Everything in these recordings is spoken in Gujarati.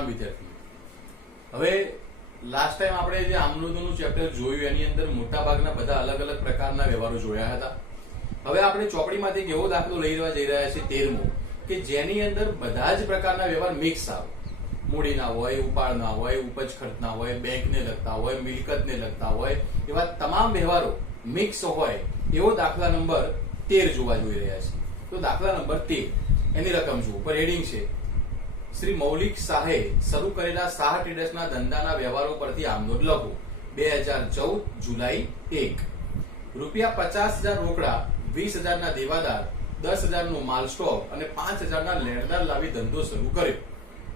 પ્રણામ વિદ્યાર્થી. હવે લાસ્ટ ટાઈમ આપણે જે આમનોંધનું ચેપ્ટર જોયું એની અંદર મોટા ભાગના બધા અલગ અલગ પ્રકારના વ્યવહારો જોયા હતા. હવે આપણે ચોપડીમાંથી એક એવો દાખલો લઈ જઈ રહ્યા છે 13મો કે જેની અંદર બધા જ પ્રકારના વ્યવહાર મિક્સ આવે. મૂડીના હોય, ઉપાડના હોય, ઉપજ ખર્ચના હોય, બેંકને લગતા હોય, મિલકતને લગતા હોય, એવા તમામ વ્યવહારો મિક્સ હોય એવો દાખલા નંબર 13 જોવા જોઈ રહ્યા છે. તો દાખલા નંબર 13 એની રકમ જુઓ. ઉપર હેડિંગ છે શ્રી મૌલિક શાહે શરૂ કરેલા શાહ ટ્રેડર્સના ધંધાના વ્યવહારો પરથી આમનોંધ લખો. 2014 જુલાઈ 1. ₹50,000 રોકડા, 20,000 ના દેવાદાર, 10,000 નો માલ સ્ટોક અને 5,000 ના લેણદાર લાવી ધંધો શરૂ કર્યો.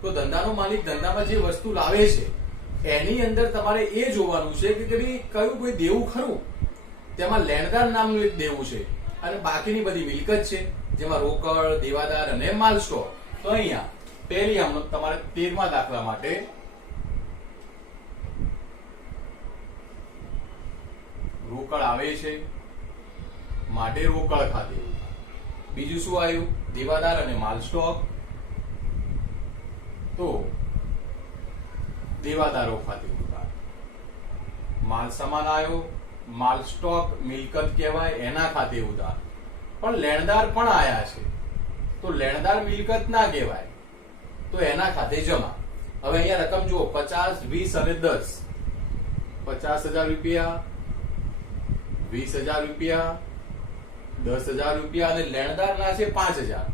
તો ધંધાનો માલિક ધંધામાં જે વસ્તુ લાવે છે એની અંદર તમારે એ જોવાનું છે કે ભાઈ કયું કોઈ દેવું ખરું, તેમાં લેણદાર નામનું એક દેવું છે અને બાકીની બધી મિલકત છે જેમાં રોકડ, દેવાદાર અને માલ સ્ટોક. તો અહીંયા પહેલી આમનોંધ તમારે 13મા દાખલા માટે રોકડ આવે છે માટે રોકડ ખાતે. બીજું શું આવ્યું? દેવાદાર અને માલ સ્ટોક. તો દેવાદારો ખાતે ઉધાર. માલ સામાન આવ્યો, માલ સ્ટોક મિલકત કહેવાય, એના ખાતે ઉધાર. પણ લેણદાર પણ આયા છે તો લેણદાર મિલકત ના કહેવાય, તો એના ખાતે જમા. હવે અહીંયા રકમ જુઓ 50, 20 અને 10. 50,000 રૂપિયા, 20,000 રૂપિયા, 10,000 રૂપિયા અને લેણદાર ના છે 5,000.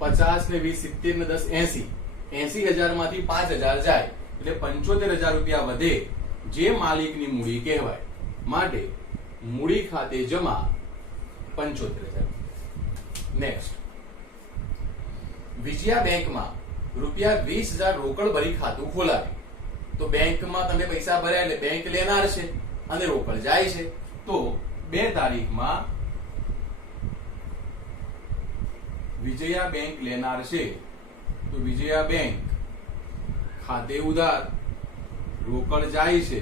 50 ને 20 70 ને 10 80. 80,000 માંથી 5,000 જાય એટલે 75,000 રૂપિયા વધે, જે માલિકની મૂડી કહેવાય. માટે મૂડી ખાતે જમા 75,000. નેક્સ્ટ, વિજયા બેંકમાં ₹20,000 રોકડ ભરી ખાતું ખોલાવ્યું. તો બેંકમાં તમે પૈસા ભર્યા એટલે બેંક લેનાર છે અને રોકડ જાય છે. તો 2 તારીખમાં વિજયા બેંક લેનાર છે તો વિજયા બેંક ખાતે ઉધાર, રોકડ જાય છે,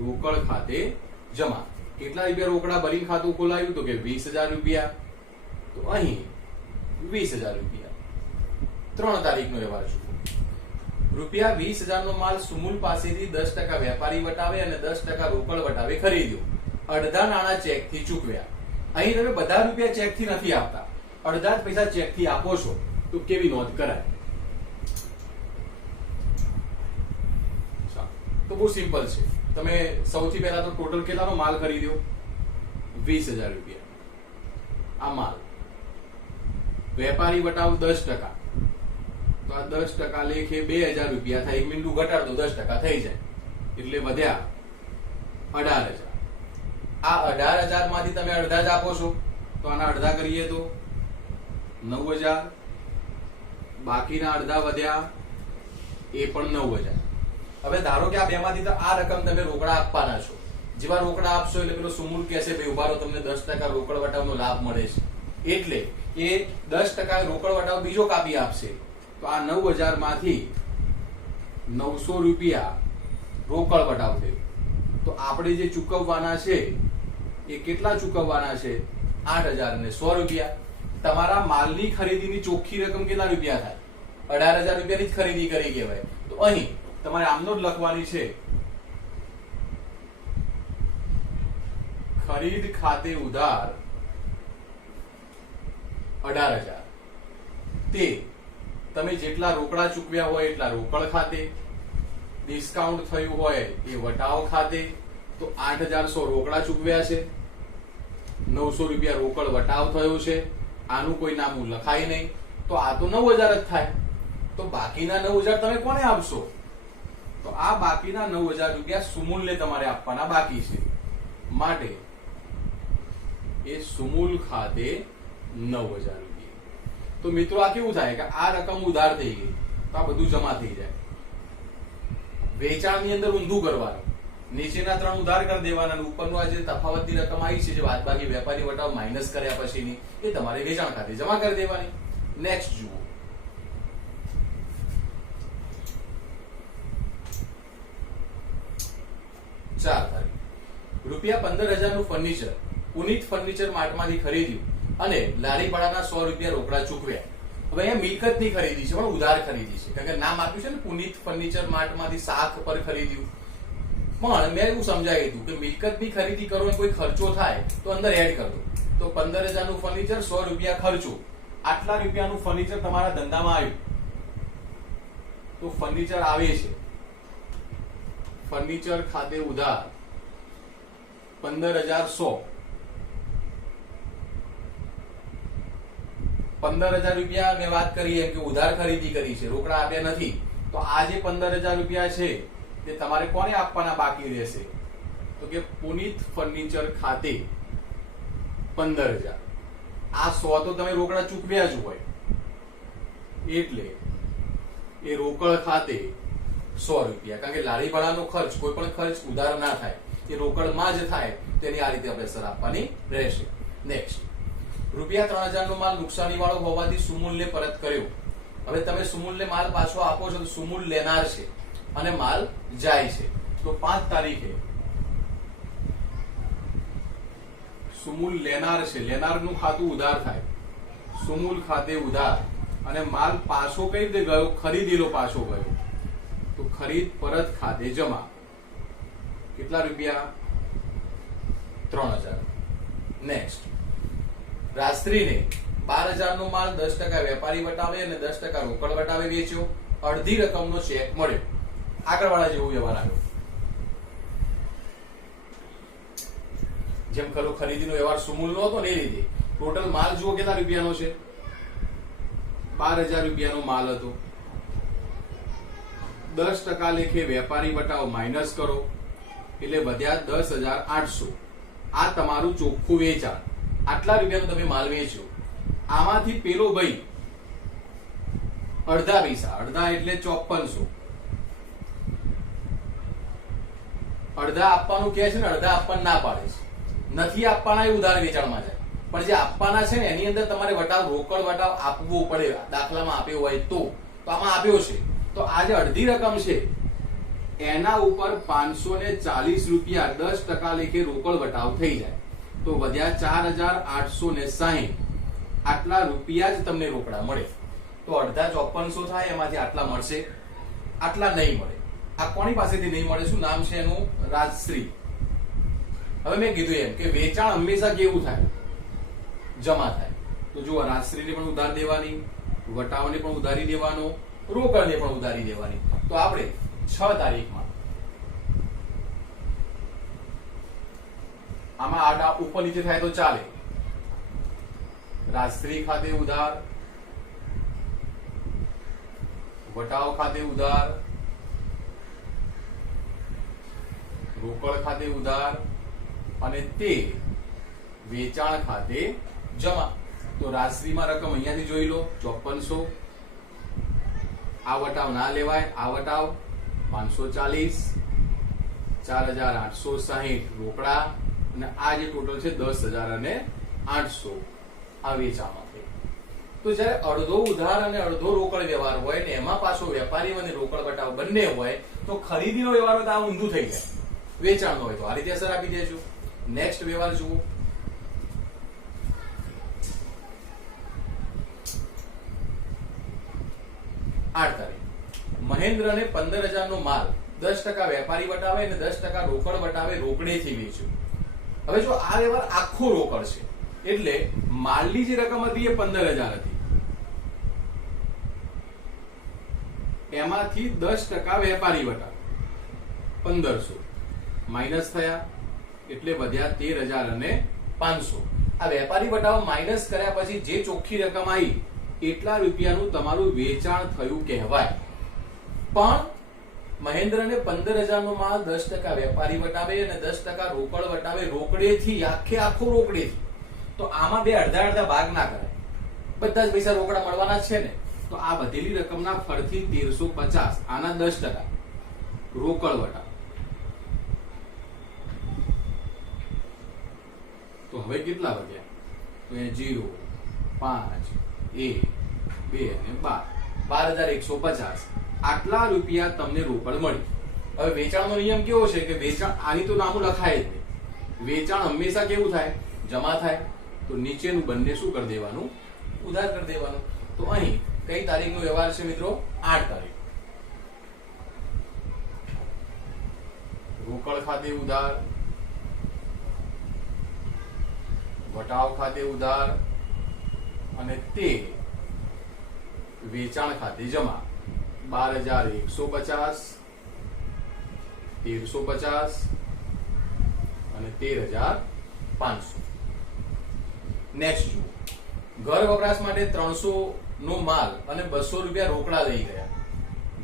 રોકડ ખાતે જમા. કેટલા રૂપિયા રોકડા ભરીને ખાતું ખોલાવ્યું? તો કે 20,000 રૂપિયા. તો અહીં 20,000 રૂપિયા. 3 તારીખનો વ્યવહાર છે. ₹20,000 નો માલ સુમુલ પાસેથી 10% વેપારી વટાવે અને 10% રોકડ વટાવે ખરીદ્યો. અડધા નાણાં ચેક થી ચૂકવ્યા. અહીં તમે બધા રૂપિયા ચેક થી નથી આપતા, અડધા જ પૈસા ચેક થી આપો છો. તો કેવી નોંધ કરાય? તો બહુ સિમ્પલ છે. તમે સૌથી પહેલા તો ટોટલ કેટલાનો માલ ખરીદ્યો? 20,000 રૂપિયા. આ માલ વેપારી વટાવ 10%. તો આ 10% લેખે 2,000 રૂપિયા થાય. 1 મીંડું ઘટાડો 10% થઈ જાય એટલે વધ્યા 18,000. આ 18,000 માંથી તમે અડધા જ આપો છો તો આના અડધા કરીએ તો 9,000. બાકીના અડધા વધ્યા એ પણ 9,000. હવે ધારો કે આ બેમાંથી તો આ રકમ તમે રોકડા આપવાના છો. જેવા રોકડા આપશો એટલે પેલો સુમુલ કહેશે ભાઈ ઉભારો, તમને 10% રોકડ વટાવનો લાભ મળે છે. એટલે એ 10% રોકડ વટાવ બીજો કાપી આપશે. તો આ 9,000 માંથી 900 રૂપિયા રોકડ વટાવ થયો. તો આપણે જે ચૂકવવાના છે એ કેટલા ચૂકવવાના છે? 8,000 અને 100 રૂપિયા. તમારા માલની ખરીદીની ચોખ્ખી રકમ કેટલા રૂપિયા થાય? 18,000 રૂપિયાની જ ખરીદી કરી કહેવાય. તો અહીં તમારે આમનોંધ લખવાની છે, ખરીદ ખાતે ઉધાર 18,000. તે તમે જેટલા રોકડા ચૂકવ્યા હોય એટલા રોકડ ખાતે, ડિસ્કાઉન્ટ થયું હોય એ વટાવ ખાતે. તો 8,100 રોકડા ચૂકવ્યા છે, 900 રૂપિયા રોકડ વટાવ થયો છે. આનું કોઈ નામું લખાય નહીં તો આ તો 9,000 જ થાય. તો બાકીના 9,000 તમે કોને આપશો? તો આ બાકીના 9,000 રૂપિયા સુમુલને તમારે આપવાના બાકી છે. માટે એ સુમુલ ખાતે 9,000 રૂપિયા. તો મિત્રો આ કેવું થાય કે આ રકમ ઉધાર થઈ ગઈ તો આ બધું જમા થઈ જાય. વેચાણની અંદર ઊંધું કરવાનું, નીચેના 3 ઉધાર કરી દેવાના અને ઉપરનું આ જે તફાવતની રકમ આવી છે જે બાદબાકી વેપારી વટાવ માઇનસ કર્યા પછીની એ તમારે વેચાણ ખાતે જમા કરી દેવાની. નેક્સ્ટ જુઓ, ₹15,000 નું ફર્નિચર પુનિત ફર્નિચર માર્ટમાંથી ખરીદ્યું અને લારી ભાડાના 100 રૂપિયા રોકડા ચૂકવ્યા. હવે અહીંયા મિલકતની ખરીદી છે પણ ઉધાર ખરીદી છે, કારણ કે નામ આપ્યું છે ને પુનિત ફર્નિચર માર્ટમાંથી શાક પર ખરીદ્યું. પણ મેં એવું સમજાવી દીધું કે મિલકતની ખરીદી કરો અને કોઈ ખર્ચો થાય તો અંદર એડ કરી દો. તો 15,000 નું ફર્નિચર, 100 રૂપિયા ખર્ચો, આટલા રૂપિયાનું ફર્નિચર તમારા ધંધામાં આવ્યું તો ફર્નિચર આવે છે. ફર્નિચર ખાતે ઉધાર 15,100. 15,000 રૂપિયા મેં વાત કરી એમ કે ઉધાર ખરીદી કરી છે, રોકડા આપ્યા નથી. તો આ જે 15,000 રૂપિયા છે તે તમારે કોને આપવાના બાકી રહેશે? તો કે પુનિત ફર્નિચર ખાતે 15,000. આ 100 તો તમે રોકડા ચૂકવ્યા જ હોય એટલે એ રોકડ ખાતે 100 રૂપિયા, કારણ કે લારી ભાડાનો ખર્ચ, કોઈ પણ ખર્ચ ઉધાર ના થાય, એ રોકડમાં જ થાય. તેની આ રીતે આપણે અસર આપવાની રહેશે. નેક્સ્ટ, રૂપિયા 3,000 નો માલ નુકસાની વાળો હોવાથી સુમૂલ્ય પરત કર્યો. હવે તમે સુમૂલ્ય માલ પાછો આપો છો તો સુમૂલ લેનાર છે અને માલ જાય છે. તો 5 તારીખે સુમૂલ લેનાર છે, લેનારનું ખાતું ઉધાર થાય, સુમૂલ ખાતે ઉધાર, અને માલ પાછો કઈ રીતે ગયો? ખરીદેલો પાછો ગયો તો ખરીદ પરત ખાતે જમા. કેટલા રૂપિયા? 3,000. નેક્સ્ટ, રાત્રિને 12,000 નો માલ 10% વેપારી વટાવે અને 10% રોકડ વટાવે વેચ્યો. અડધી રકમનો ચેક મળ્યો. આગળવાળા જેવો વ્યવહાર આવ્યો. જેમ ખરો ખરીદીનો વ્યવહાર સુમૂલ નો હતો ને એ રીતે ટોટલ માલ જુઓ કેટલા રૂપિયાનો છે? 12,000 રૂપિયાનો માલ હતો. 10% લેખે વેપારી વટાવ માઇનસ કરો એટલે વધ્યા 10,800. આ તમારું ચોખ્ખું વેચાણ. આટલા રૂપિયાનો તમે માલ વેચ્યો. આમાંથી પેલો ભાઈ અડધા પૈસા, અડધા એટલે 5400, અડધા આપવાનું કહે છે ને અડધા આપવાનું ના પાડે છે. નથી આપવાના એ ઉધાર વેચાણમાં જાય, પણ જે આપવાના છે ને એની અંદર તમારે વટાવ, રોકડ વટાવ આપવો પડે. દાખલામાં આપ્યો હોય તો આમાં આપ્યો છે તો આ જે અડધી રકમ છે એના ઉપર 540 રૂપિયા 10% લેખે રોકડ વટાવ થઈ જાય તો વધ્યા 4,860. આટલા રૂપિયા જ તમને રોકડા મળે. તો અડધા 5400 થાય, એમાંથી આટલા મળશે, આટલા નહીં મળે. આ કોની પાસેથી નહીં મળે? શું નામ છે એનું? રાજશ્રી. હવે મેં કીધું એમ કે વેચાણ હંમેશા કેવું થાય? જમા થાય. તો જુઓ, રાજશ્રીને પણ ઉધાર દેવાની, વટાવને પણ ઉધારી દેવાનો, રોકડને પણ ઉધારી દેવાની. તો આપણે 6 તારીખમાં આમાં આડા ઉપર નીચે થાય તો ચાલે. રાજશ્રી ખાતે ઉધાર, વટાવ ખાતે ઉધાર, રોકડ ખાતે ઉધાર અને તે વેચાણ ખાતે જમા. તો રાજશ્રીમાં રકમ અહીંયાથી જોઈ લો 5400. આ વટાવ ના લેવાય, આ વટાવ 540, 4,860 રોકડા અને આ જે ટોટલ છે 10,800 આ વેચાણમાં થઈ. તો જયારે અડધો ઉધાર અને અડધો રોકડ વ્યવહાર હોય ને એમાં પાછો વેપારી અને રોકડ વટાવ બંને હોય તો ખરીદીનો વ્યવહાર હોય તો આ ઊંધું થઈ જાય. વેચાણનો હોય તો આ રીતે અસર આપી દેજો. નેક્સ્ટ વ્યવહાર જુઓ. 8 તારીખ, મહેન્દ્રને 15,000 નો માલ 10% વેપારી વટાવે અને 10% રોકડ વટાવે રોકડેથી વેચ્યો. હવે જો આ વ્યવહાર આખો રોકડ છે એટલે માલની જે રકમ હતી એ 15,000 હતી, એમાંથી 10% વેપારી વટાવ 1,500 માઇનસ થયા એટલે વધ્યા 13,500. આ વેપારી વટાવ માઇનસ કર્યા પછી જે ચોખ્ખી રકમ આવી એટલા રૂપિયાનું તમારું વેચાણ થયું કહેવાય. પણ મહેન્દ્રને 15,000 નો માલ 10% વેપારી વટાવે અને 10% રોકડ વટાવે રોકડેથી, આખો રોકડેથી. તો આમાં બે અડધા અડધા ભાગ ના કરાય, બધા જ પૈસા રોકડા મળવાના જ છે ને. તો આ વધેલી રકમના ફરથી 1350, આના 10% રોકડ વટાવ. તો હવે કેટલા વધ્યા? તો એ 0, 5, 1, 2 અને 12,150. આટલા રૂપિયા તમને રોકડ મળી. હવે વેચાણનો નિયમ કેવો છે કે વેચાણ આની તો નામું લખાય જ નહીં. વેચાણ હંમેશા કેવું થાય? જમા થાય. તો નીચેનું બંને શું કરી દેવાનું? ઉધાર કરી દેવાનું. તો તો અહીં કઈ તારીખનો વ્યવહાર છે મિત્રો? 8 તારીખ. રોકડ ખાતે ઉધાર, વટાવ ખાતે ઉધાર અને તે વેચાણ ખાતે જમા. 12,150, 1,350 અને 13,500. નેક્સ્ટ જુઓ, ઘર વપરાશ માટે 300 નો માલ અને 200 રૂપિયા રોકડા લઈ ગયા.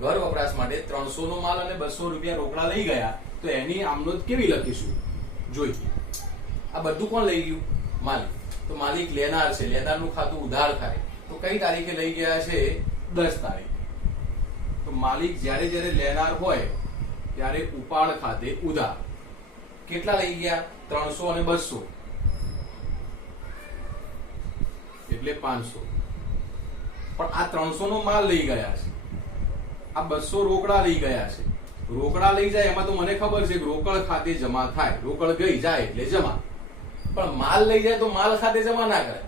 ઘર વપરાશ માટે 300 નો માલ અને 200 રૂપિયા રોકડા લઈ ગયા, તો એની આમનોંધ કેવી લખીશું? જોઈએ. આ બધું કોણ લઈ ગયું? માલિક. તો માલિક લેનાર છે, લેનારનું ખાતું ઉધાર થાય. તો કઈ તારીખે લઈ ગયા છે? 10 તારીખ. તો માલિક જ્યારે જ્યારે લેનાર હોય ત્યારે ઉપાડ ખાતે ઉધાર. કેટલા લઈ ગયા? 300 અને 200 એટલે 500. પણ આ 300 નો માલ લઈ ગયા છે, આ 200 રોકડા લઈ ગયા છે. રોકડા લઈ જાય એમાં તો મને ખબર છે કે રોકડ ખાતે જમા થાય, રોકડ ગઈ જાય એટલે જમા. પણ માલ લઈ જાય તો માલ ખાતે જમા ના કરાય,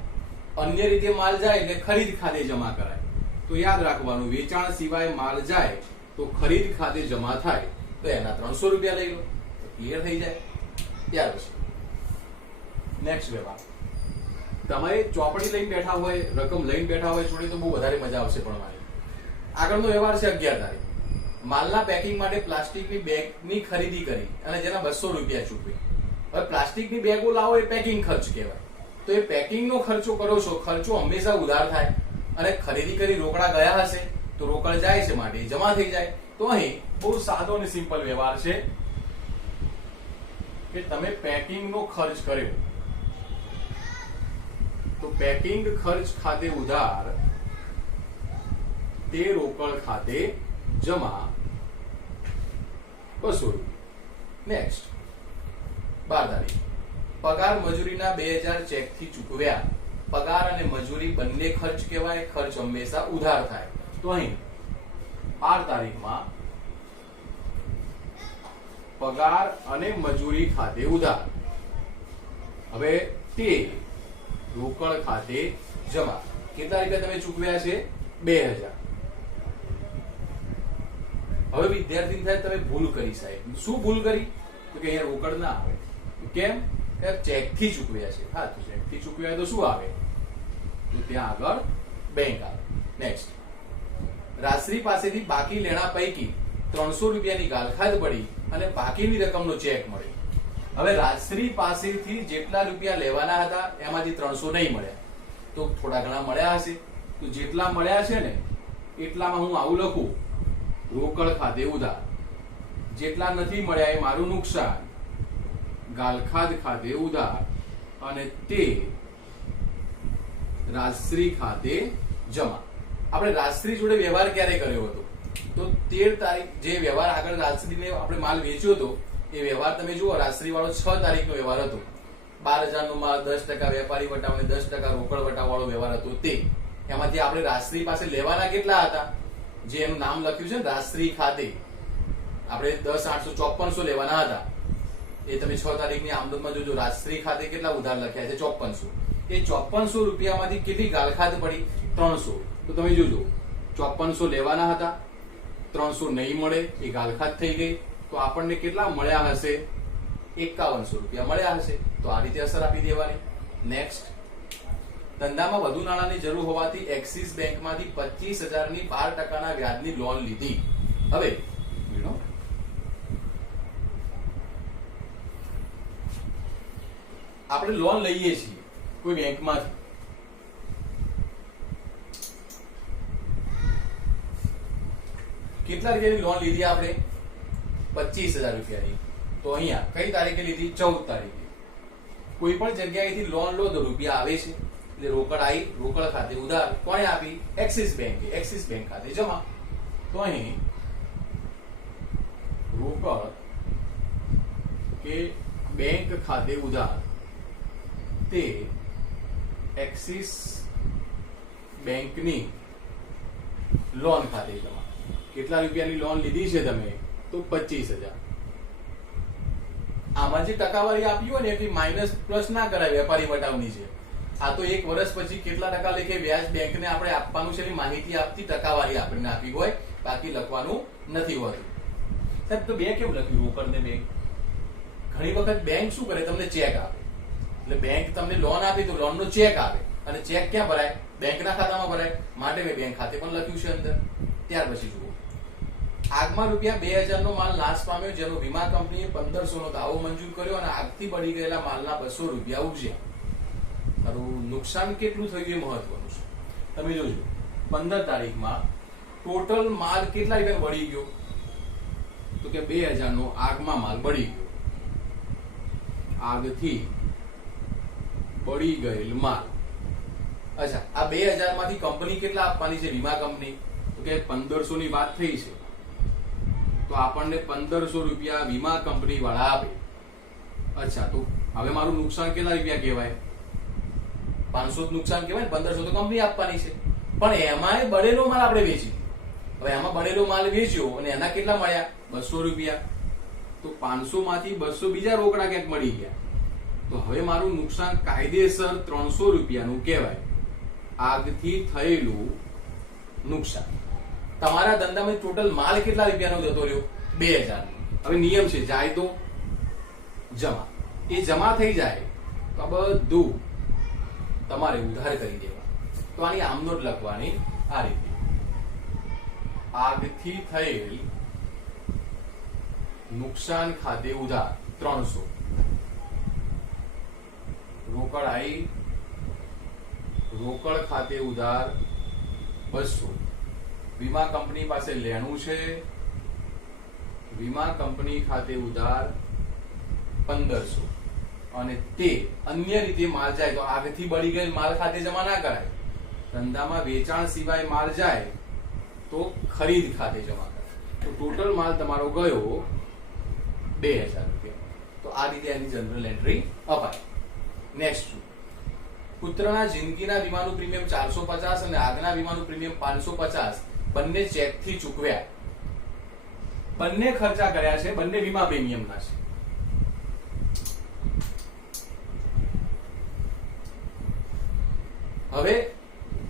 અન્ય રીતે માલ જાય એટલે ખરીદ ખાતે જમા કરાય. તો યાદ રાખવાનું, વેચાણ સિવાય માલ જાય તો ખરીદ ખાતે જમા થાય, તો એના 300 રૂપિયા લઈ લો, ક્લિયર થઈ જાય. ત્યાર પછી નેક્સ્ટ વ્યવહાર. તમે ચોપડી લઈને બેઠા હોય, રકમ લઈને બેઠા હોય જોડે, તો બહુ વધારે મજા આવશે ભણવાની. આગળનો વ્યવહાર છે 11 તારીખ. માલના પેકિંગ માટે પ્લાસ્ટિકની બેગની ખરીદી કરી અને જેના 200 રૂપિયા ચૂકવે. હવે પ્લાસ્ટિકની બેગો લાવો એ પેકિંગ ખર્ચ કહેવાય. તો એ પેકિંગનો ખર્ચો કરો છો, ખર્ચો હંમેશા ઉધાર થાય અને ખરીદી કરી રોકડા ગયા હશે તો રોકડ જાય છે માટે જમા થઈ જાય. તો અહીં બહુ સાદો અને સિમ્પલ વ્યવહાર છે કે તમે પેકિંગનો ખર્ચ કર્યો તો પેકિંગ ખર્ચ ખાતે ઉધાર, તે રોકડ ખાતે જમા 200 રૂપિયા. નેક્સ્ટ 12 તારીખ. પગાર મજૂરીના 2000 ચેકથી ચૂકવ્યા. પગાર અને મજૂરી બંને ખર્ચ કહેવાય, ખર્ચ હંમેશા ઉધાર થાય. તો અહીં 12 તારીખમાં પગાર અને મજૂરી ખાતે ઉધાર. હવે તે રોકડ ખાતે જમા. કેટલા રૂપિયા તમે ચૂકવ્યા છે? 2000. હવે વિદ્યાર્થી થાય તમે ભૂલ કરી સાહેબ. શું ભૂલ કરી? તો કે અહીંયા રોકડ ના આવે. કેમ? કે ચેક થી ચૂકવ્યા છે. હા, તો ચેક થી ચૂકવ્યા તો શું આવે? તો ત્યાં આગળ બેંક આવે. નેક્સ્ટ, રાશ્રી પાસેથી બાકી લેણા પૈકી 300 રૂપિયાની ગાલખાદ પડી અને બાકીની રકમનો ચેક મળ્યો. હવે રાશ્રી પાસેથી જેટલા રૂપિયા લેવાના હતા એમાંથી 300 નહીં મળ્યા, તો થોડા ઘણા મળ્યા હશે. તો જેટલા મળ્યા છે ને એટલામાં હું આવું લખું, રોકડ ખાતે ઉધાર. જેટલા નથી મળ્યા એ મારું નુકસાન, ગાલખાદ ખાતે ઉધાર અને તે રાજશ્રી ખાતે જમા. આપણે રાજશ્રી જોડે વ્યવહાર ક્યારે કર્યો હતો? તો 13 તારીખ જે વ્યવહાર આગળ રાજશ્રીને આપણે માલ વેચ્યો હતો એ વ્યવહાર તમે જુઓ, રાજશ્રી વાળો 6 તારીખનો વ્યવહાર હતો. 12,000 નો માલ, 10% વેપારી વટાવ અને 10% રોકડ વટાવ વાળો વ્યવહાર હતો. તે એમાંથી આપણે રાજશ્રી પાસે લેવાના કેટલા હતા? જે એનું નામ લખ્યું છે ને રાજશ્રી ખાતે, આપણે 10,854 લેવાના હતા. એ તમે 6 તારીખની આમદનમાં જોજો, રાજશ્રી ખાતે કેટલા ઉધાર લખ્યા છે? 5400. એ 5400 રૂપિયામાંથી કેટલી ગાલખાદ પડી? 300. તો તમે જોજો, 5400 લેવાના હતા, 300 નહીં મળે, એ ગાલખાદ થઈ ગઈ. તો આપણને કેટલા મળ્યા હશે? 5100 રૂપિયા મળ્યા હશે. તો આ રીતે અસર આપી દેવાની. નેક્સ્ટ, ધંધામાં વધુ નાણાંની જરૂર હોવાથી એક્સિસ બેંકમાંથી 25,000 ની 12% વ્યાજની લોન લીધી. હવે આપણે લોન લઈએ છીએ કોઈ બેંકમાંથી, કેટલા રૂપિયાની લોન લીધી આપણે? 25,000 રૂપિયાની. તો અહીંયા કઈ તારીખે લીધી? 14 તારીખે. કોઈ પણ જગ્યાએથી લોન લો તો રૂપિયા આવે છે એટલે રોકડ આવી, રોકડ ખાતે ઉધાર. કોણે આપી? એક્સિસ બેંકે. એક્સિસ બેંક ખાતે જમા. તો અહીં રોકડ કે બેંક ખાતે ઉધાર, તે એક્સિસ બેંકની લોન ખાતે જમા. કેટલા રૂપિયાની લોન લીધી છે તમે? તો 25,000. આમાં જે ટકાવારી આપી હોય ને એટલી માઇનસ પ્લસ ના કરાય, વેપારી વટાવની છે. આ તો 1 વર્ષ પછી કેટલા ટકા લેખે વ્યાજ બેંકને આપણે આપવાનું છે એની માહિતી આપતી ટકાવારી આપણને આપી હોય, બાકી લખવાનું નથી હોતું. સાહેબ તો બે કેમ લખ્યું રોકડ ને બેંક? ઘણી વખત બેંક શું કરે, તમને ચેક આપે, એટલે બેંક તમને લોન આપી તો લોન નો ચેક આવે, અને ચેક ક્યાં ભરાય? બેંકના ખાતામાં ભરાય, માટે મેં બેંક ખાતે પણ લખ્યું છે અંદર. ત્યાર પછી જુઓ, આગમાં રૂપિયા 2000 નો માલ નાશ પામ્યો, જેનો વીમા કંપનીએ 1500 નો દાવો મંજૂર કર્યો અને આગથી બળી ગયેલા માલના 200 રૂપિયા ઉપજ્યા. તારું નુકસાન કેટલું થયું એ મહત્વનું છે. તમે જોજો 15 તારીખમાં ટોટલ માલ કેટલા રૂપિયા બળી ગયો? તો કે 2000 નો આગમાં માલ બળી ગયો. આગથી બળી ગયેલ માલ. અચ્છા, આ 2000 માંથી કંપની કેટલા આપવાની છે? વીમા કંપની તો કે 1500 ની વાત થઈ છે, તો આપણને 1500 રૂપિયા વીમા કંપની વાળા આપે. અચ્છા, તો હવે મારું નુકસાન કેટલા રૂપિયા કહેવાય? 500 નુકસાન કહેવાય. 1500 તો કંપની આપવાની છે, પણ એમાંય બળેલો માલ આપણે વેચી. હવે એમાં બળેલો માલ વેચ્યો અને એના કેટલા મળ્યા? 200 રૂપિયા. તો 500 માંથી 200 બીજા રોકડા ક્યાંક મળી ગયા. તો હવે મારું નુકસાન કાયદેસર 300 રૂપિયાનું કહેવાય. આગથી થયેલું નુકસાન. તમારા ધંધામાં ટોટલ માલ કેટલા રૂપિયાનો જતો રહ્યો? 2000. હવે નિયમ છે, જાય તો જમા. એ જમા થઈ જાય તો આ બધું તમારે ઉધાર કરી દેવા. તો આની આમનોટ લખવાની આ રીતે: આગથી થયેલ નુકસાન ખાતે ઉધાર 300, રોકડ આવી, રોકડ ખાતે ઉધાર 200, વીમા કંપની પાસે લેણું છે, વીમા કંપની ખાતે ઉધાર 1500, અને તે અન્ય રીતે માલ જાય તો આગથી બળી ગયેલ માલ ખાતે જમા ના કરાય. ધંધામાં વેચાણ સિવાય માલ જાય તો ખરીદ ખાતે જમા કરાય. તો ટોટલ માલ તમારો ગયો 2000 રૂપિયા. તો આ રીતે એની જનરલ એન્ટ્રી અપાય. નેક્સ્ટ, પુત્રના જિંદગીના વીમાનું પ્રીમિયમ 450 અને આગના વીમાનું પ્રીમિયમ 550 બંને ચેકથી ચૂકવ્યા. બંને ખર્ચા કર્યા છે, બંને વીમા પ્રીમિયમના છે. હવે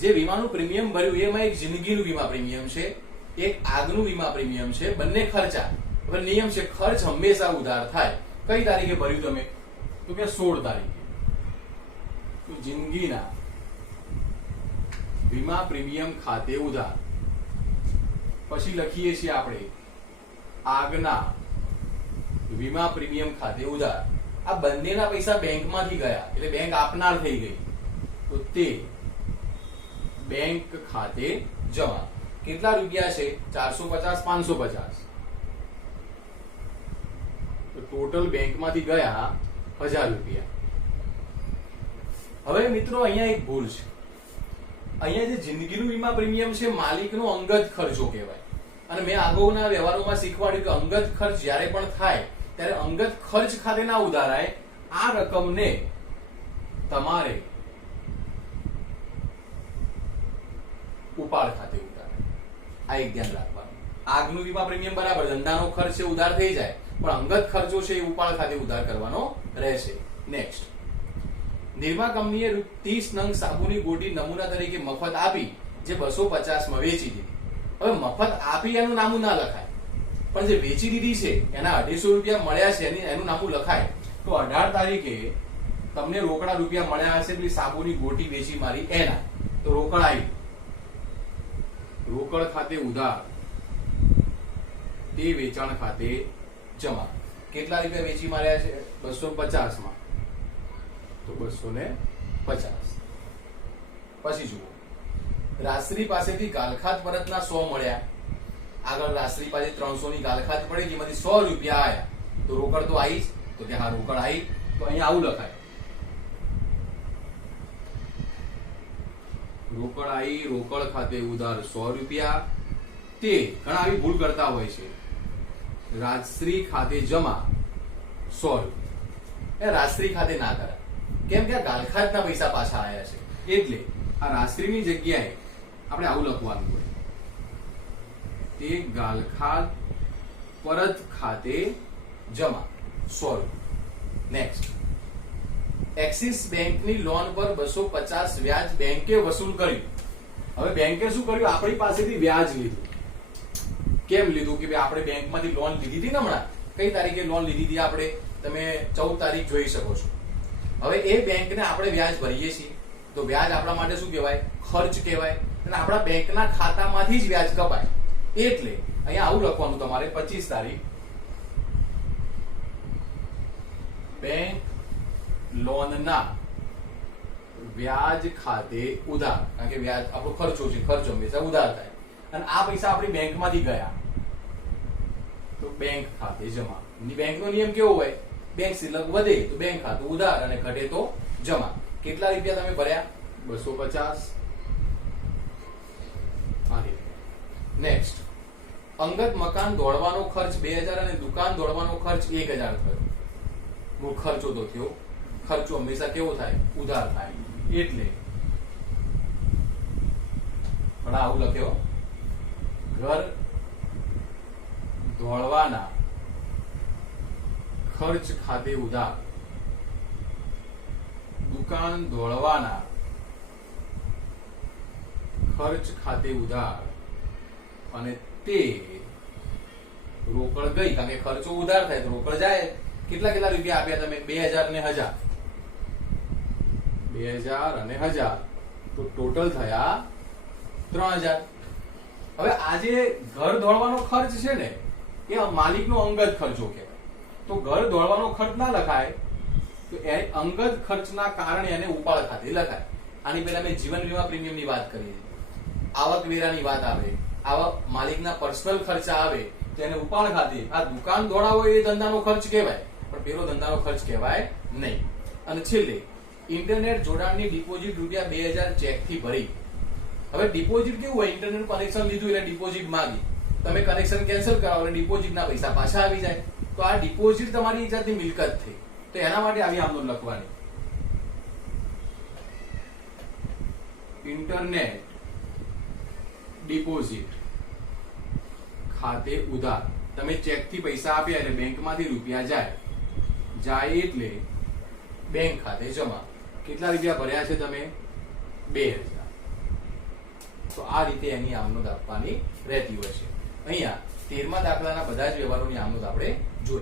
જે વીમાનું પ્રીમિયમ ભર્યું એમાં એક જિંદગીનું વીમા પ્રીમિયમ છે, એક આગનું વીમા પ્રીમિયમ છે, બંને ખર્ચા. હવે નિયમ છે, ખર્ચ હંમેશા ઉધાર થાય. કઈ તારીખે ભર્યું તમે? તો કે 16 તારીખે. તો જિંદગીના વીમા પ્રીમિયમ ખાતે ઉધાર. પછી લખીએ છીએ આપણે આગના વીમા પ્રીમિયમ ખાતે ઉધાર. આ બંનેના પૈસા બેંકમાંથી ગયા, એટલે બેંક આપનાર થઈ ગઈ. તો તે બેંક ખાતે જમા. કેટલા રૂપિયા છે? 450, 550. તો ટોટલ બેંકમાંથી ગયા 1000 રૂપિયા. હવે મિત્રો અહીંયા એક ભૂલ છે. અહીંયા જે જિંદગીનું વીમા પ્રીમિયમ છે માલિકનો અંગત ખર્ચો કહેવાય. અને મેં અગાઉના વ્યવહારોમાં શીખવાડ્યું કે અંગત ખર્ચ જ્યારે પણ થાય ત્યારે અંગત ખર્ચ ખાતે ના ઉધારાય. આ રકમને તમારે ઉપાડ ખાતે ઉધારાય. આ એક ધ્યાન રાખવાનું. આગનું વીમા પ્રીમિયમ બરાબર ધંધાનો ખર્ચ છે ઉધાર થઈ જાય, પણ અંગત ખર્ચો છે એ ઉપાડ ખાતે ઉધાર કરવાનો રહેશે. નેક્સ્ટ, નિરમા કંપનીએ 30 નંગ સાબુની ગોટી નમૂના તરીકે મફત આપી, જે 250 માં વેચી દીધી. હવે મફત આપી એનું નામું ના લખાય, પણ જે વેચી દીધી છે એના 250 રૂપિયા મળ્યા છે એનું નામું લખાય. તો 18 તારીખે તમને રોકડા રૂપિયા મળ્યા હશે, એટલે સાબુની ગોટી વેચી મારી એના. તો રોકડ આવી, રોકડ ખાતે ઉધાર, તે વેચાણ ખાતે જમા. કેટલા રૂપિયા વેચી માર્યા છે? 250 માં. તો 250. પછી જુઓ, રાશ્રી પાસેથી ગાલખાત પરતના 100 મળ્યા. આગળ રાશ્રી પાસે 300 ની ગાલખાત પડી, જેમાંથી 100 રૂપિયા આયા. તો રોકડ તો આવી જ. તો કે હા રોકડ આવી. તો અહીંયા આવું લખાય: રોકડ આવી, રોકડ ખાતે ઉધાર 100 રૂપિયા. તે ઘણા આવી ભૂલ કરતા હોય છે, રાજશ્રી ખાતે જમા 100 રૂપિયા. એ રાજશ્રી ખાતે ના કરાય, કેમ કે આ ગાલખાતના પૈસા પાછા આવ્યા છે. એટલે આ રાજશ્રીની જગ્યાએ આપણે આવું લખવાનું હોય: તે ગાલખાત પરત ખાતે જમા 100 રૂપિયા. નેક્સ્ટ, એક્સિસ બેંકની લોન પર 250 વ્યાજ બેંકે વસૂલ કર્યું. હવે બેંકે શું કર્યું? આપણી પાસેથી વ્યાજ લીધું. કેમ લીધું? કે ભાઈ આપણે બેંકમાંથી લોન લીધી હતી ને હમણાં. કઈ તારીખે લોન લીધી હતી આપણે? તમે 14 તારીખ જોઈ શકો છો. હવે એ બેંકને આપણે વ્યાજ ભરીએ છીએ તો વ્યાજ આપણા માટે શું કહેવાય? ખર્ચ કહેવાય. અને આપણા બેંકના ખાતામાંથી જ વ્યાજ કપાય. એટલે અહીંયા આવું લખવાનું તમારે 25 તારીખ બેંક લોનના વ્યાજ ખાતે ઉધાર. કારણ કે વ્યાજ આપણો ખર્ચો છે, ખર્ચ હંમેશા ઉધાર થાય. અને આ પૈસા આપણી બેંકમાંથી ગયા તો બેંક ખાતે જમા. બેંકનો નિયમ કેવો હોય? બેંક શિલ્લક વધે તો બેંક ખાતું ઉધાર અને ઘટે તો જમા. કેટલા રૂપિયા તમે ભર્યા? 250. નેક્સ્ટ, અંગત મકાન દોડવાનો ખર્ચ 2000 અને દુકાન દોડવાનો ખર્ચ 1000 થયો. મૂળ ખર્ચો તો થયો. ખર્ચો હંમેશા કેવો થાય? ઉધાર થાય. એટલે પણ આવું લખ્યો, ઘર દોડવાના ખર્ચ ખાતે ઉધાર, દુકાન દોડવાના ખર્ચ ખાતે ઉધાર અને તે રોકડ ગઈ. કારણ કે ખર્ચો ઉધાર થાય તો રોકડ જાય. કેટલા કેટલા રૂપિયા આપ્યા તમે? 2000 ને 1000. 2000 અને 1000 તો ટોટલ થયા 3000. હવે આજે ઘર દોડવાનો ખર્ચ છે ને એ માલિકનો અંગત ખર્ચો કહેવાય. તો ઘર દોડવાનો ખર્ચ ના લખાય તો એ અંગત ખર્ચના કારણે એને ઉપાડ ખાતે લખાય. આની પહેલા મેં જીવન વીમા પ્રીમિયમની વાત કરી હતી. આવકવેરાની વાત આવે, આવક માલિકના પર્સનલ ખર્ચા આવે તો એને ઉપાડ ખાતે. આ દુકાન દોડાવો એ ધંધાનો ખર્ચ કહેવાય પણ પેલો ધંધાનો ખર્ચ કહેવાય નહીં. અને છેલ્લે ઇન્ટરનેટ જોડાણની ડિપોઝિટ રૂપિયા 2000 ચેકથી ભરી. હવે ડિપોઝિટ કેવું હોય? ઇન્ટરનેટ કનેક્શન લીધું એટલે ડિપોઝિટ માંગી. તમે કનેક્શન કેન્સલ કરાવો એટલે ડિપોઝિટના પૈસા પાછા આવી જાય. તો આ ડિપોઝિટ તમારી એક જાતની મિલકત થઈ. તો એના માટે આવી આમનો લખવાની ઇન્ટરનેટ ડિપોઝિટ ખાતે ઉધાર. તમે ચેકથી પૈસા આપ્યા એટલે બેંકમાંથી રૂપિયા જાય એટલે બેંક ખાતે જમા. કેટલા રૂપિયા ભર્યા છે તમે? 2000. તો આ રીતે એની આમનોંધ આપવાની રહેતી હોય છે. અહીંયા 13મા દાખલાના બધા જ વ્યવહારોની આમનોંધ આપણે જોઈ.